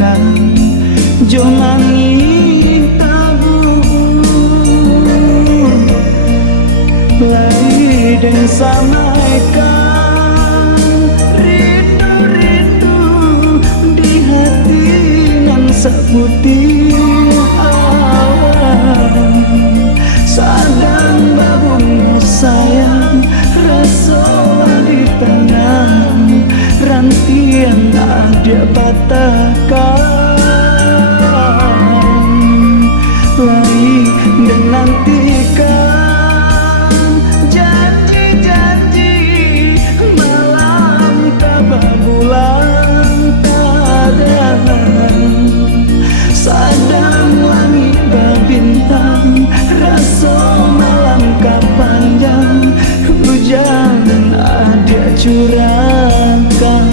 janjikan jomangi tabu lai dan samaikan rindu-rindu di hati nan seputih awan sadang babung sayang rasa di tangan rantian ada patahkan lai dan nantikan janji-janji malam kababulan kadang sadang langit berbintang rasa malam kapanjang hujan ada curahkan.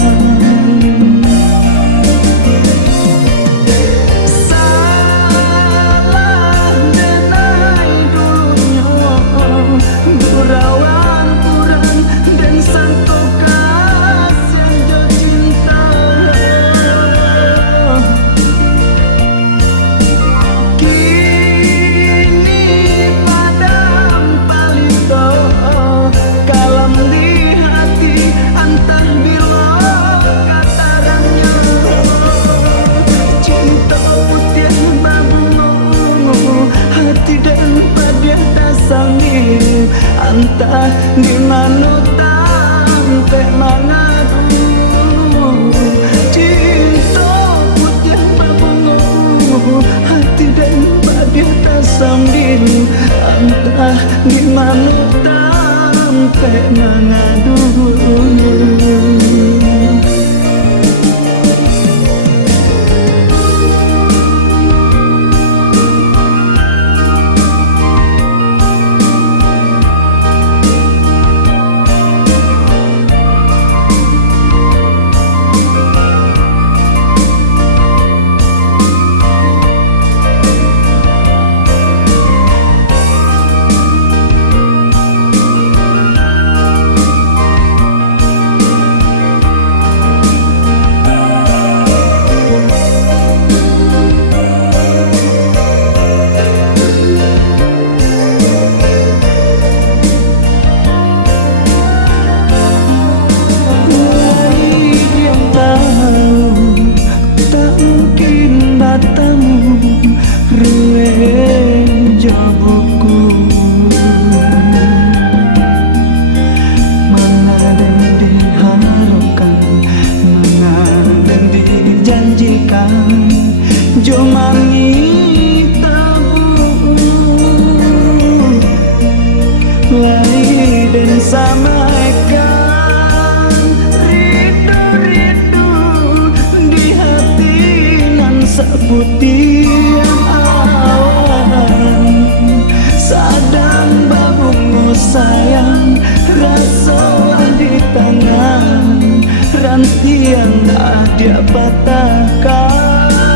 Entah di mana sampai mengadu cinta putih berbunga hati dan badan tak sambil entah di mana sampai mengadu. Jomangi tabu lai dan samaikan rindu-rindu di hati nan seputih awan sadang babung sayang rasa di tangan rantian ada patahkan